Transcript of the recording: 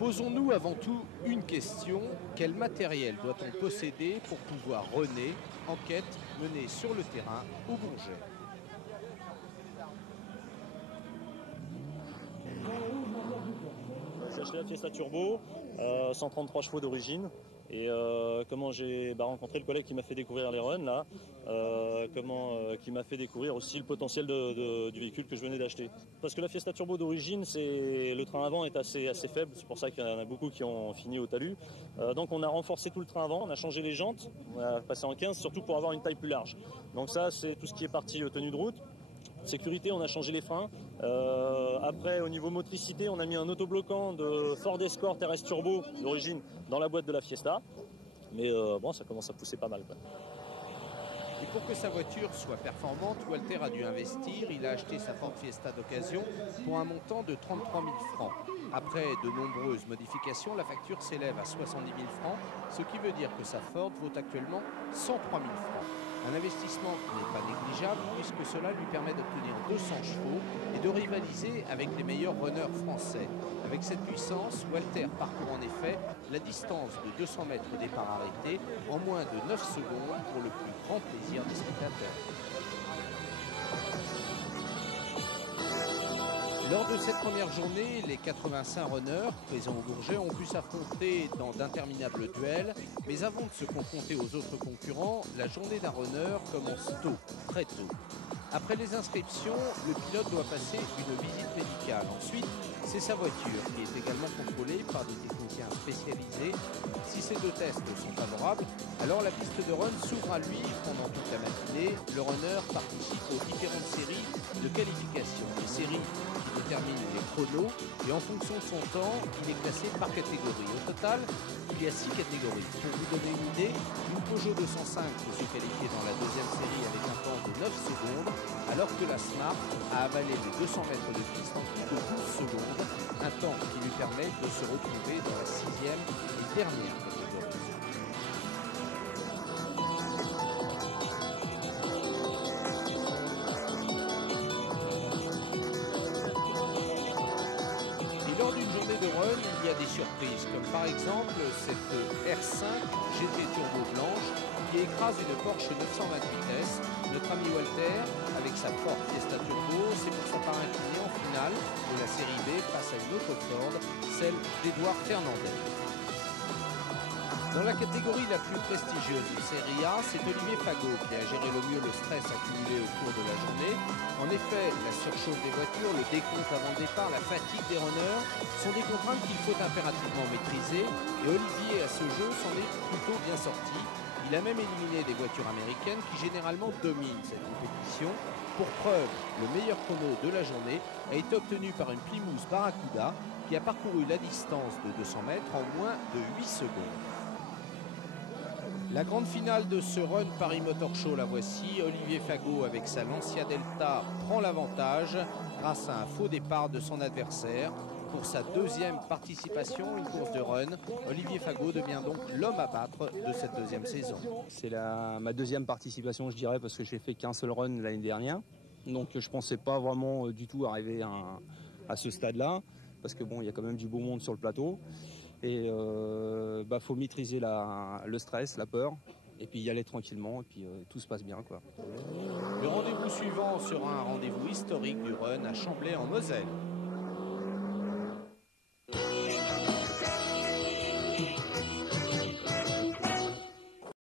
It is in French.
Posons-nous avant tout une question. Quel matériel doit-on posséder pour pouvoir runner? Enquête menée sur le terrain au Bourget. J'ai acheté la Fiesta Turbo, 133 chevaux d'origine. Et comment j'ai rencontré le collègue qui m'a fait découvrir les runs là, qui m'a fait découvrir aussi le potentiel du véhicule que je venais d'acheter. Parce que la Fiesta Turbo d'origine, le train avant est assez faible, c'est pour ça qu'il y en a beaucoup qui ont fini au talus. Donc on a renforcé tout le train avant, on a changé les jantes, on a passé en 15, surtout pour avoir une taille plus large. Donc ça c'est tout ce qui est partie tenue de route. Sécurité, on a changé les freins. Après, au niveau motricité, on a mis un autobloquant de Ford Escort RS Turbo d'origine dans la boîte de la Fiesta. Mais bon, ça commence à pousser pas mal, quoi. Et pour que sa voiture soit performante, Walter a dû investir. Il a acheté sa Ford Fiesta d'occasion pour un montant de 33 000 francs. Après de nombreuses modifications, la facture s'élève à 70 000 francs, ce qui veut dire que sa Ford vaut actuellement 103 000 francs. Un investissement qui n'est pas négligeable puisque cela lui permet d'obtenir 200 chevaux et de rivaliser avec les meilleurs runners français. Avec cette puissance, Walter parcourt en effet la distance de 200 mètres au départ arrêté en moins de 9 secondes pour le plus grand plaisir des spectateurs. Lors de cette première journée, les 85 runners présents au Bourget ont pu s'affronter dans d'interminables duels. Mais avant de se confronter aux autres concurrents, la journée d'un runner commence tôt, très tôt. Après les inscriptions, le pilote doit passer une visite médicale. Ensuite, c'est sa voiture qui est également contrôlée par des techniciens spécialisés. Si ces deux tests sont favorables, alors la piste de run s'ouvre à lui pendant toute la matinée. Le runner participe aux différentes séries de qualification. Les séries qui déterminent les chronos et en fonction de son temps, il est classé par catégorie. Au total, il y a 6 catégories. Pour vous donner une idée, une Peugeot 205 peut se qualifier dans la deuxième série avec un temps de 9 secondes, alors que la Smart a avalé les 200 mètres de piste en plus de 12 secondes, un temps qui lui permet de se retrouver dans la 6e et dernière catégorie. Lors d'une journée de run, il y a des surprises, comme par exemple cette R5 GT Turbo blanche qui écrase une Porsche 920 vitesses. Notre ami Walter, avec sa Ford Fiesta Turbo, c'est pour sa part incliné en finale de la série B face à une autre Ford, celle d'Edouard Fernandez. Dans la catégorie la plus prestigieuse de Série A, c'est Olivier Fagot qui a géré le mieux le stress accumulé au cours de la journée. En effet, la surchauffe des voitures, le décompte avant le départ, la fatigue des runners sont des contraintes qu'il faut impérativement maîtriser. Et Olivier, à ce jeu, s'en est plutôt bien sorti. Il a même éliminé des voitures américaines qui généralement dominent cette compétition. Pour preuve, le meilleur chrono de la journée a été obtenu par une Plymouth Barracuda qui a parcouru la distance de 200 mètres en moins de 8 secondes. La grande finale de ce Run Paris Motor Show, la voici. Olivier Fagot, avec sa Lancia Delta, prend l'avantage grâce à un faux départ de son adversaire. Pour sa deuxième participation, une course de run, Olivier Fagot devient donc l'homme à battre de cette deuxième saison. C'est ma deuxième participation, je dirais, parce que j'ai fait qu'un seul run l'année dernière. Donc je ne pensais pas vraiment du tout arriver à ce stade-là, parce que bon, il y a quand même du beau monde sur le plateau. Et faut maîtriser le stress, la peur, et puis y aller tranquillement, et puis tout se passe bien, quoi. Le rendez-vous suivant sera un rendez-vous historique du run à Chamblay en Moselle.